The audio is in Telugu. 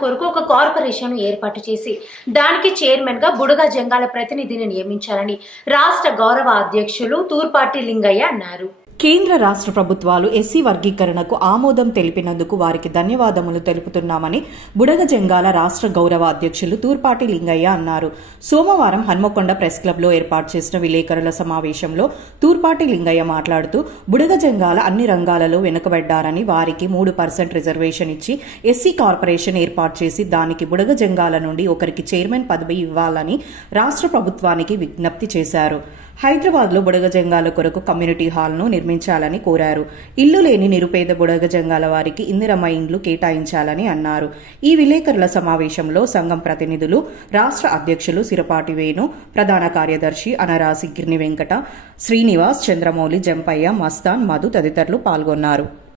కొరకు ఒక కార్పొరేషన్ ఏర్పాటు చేసి దానికి చైర్మన్ గా బుడగ జంగాల ప్రతినిధిని నియమించాలని రాష్ట్ర గౌరవ అధ్యక్షులు తూర్పాటి లింగయ్య అన్నారు. కేంద్ర రాష్ట్ర ప్రభుత్వాలు ఎస్సీ వర్గీకరణకు ఆమోదం తెలిపినందుకు వారికి ధన్యవాదములు తెలుపుతున్నామని బుడగ జంగాల రాష్ట్ర గౌరవ అధ్యక్షులు తూర్పాటి లింగయ్య అన్నారు. సోమవారం హన్మకొండ ప్రెస్ క్లబ్ లో ఏర్పాటు చేసిన విలేకరుల సమావేశంలో తూర్పాటి లింగయ్య మాట్లాడుతూ బుడగ జంగాల అన్ని రంగాలలో వెనుకబడ్డారని వారికి 3% రిజర్వేషన్ ఇచ్చి ఎస్సీ కార్పొరేషన్ ఏర్పాటు చేసి దానికి బుడగ జంగాల నుండి ఒకరికి చైర్మన్ పదవి ఇవ్వాలని రాష్ట్ర ప్రభుత్వానికి విజ్ఞప్తి చేశారు. హైదరాబాద్ లో బుడగ జంగాల కొరకు కమ్యూనిటీ హాల్ ను నిర్మించాలని కోరారు. ఇల్లు లేని నిరుపేద బుడగ జంగాల వారికి ఇందిరమ్మ ఇండ్లు కేటాయించాలని అన్నారు. ఈ విలేకరుల సమావేశంలో సంఘం ప్రతినిధులు, రాష్ట్ర అధ్యక్షులు సిరపాటి వేణు, ప్రధాన కార్యదర్శి అనరాసి గిర్ని వెంకట, శ్రీనివాస్, చంద్రమౌళి, జంపయ్య, మస్తాన్, మధు తదితరులు పాల్గొన్నారు.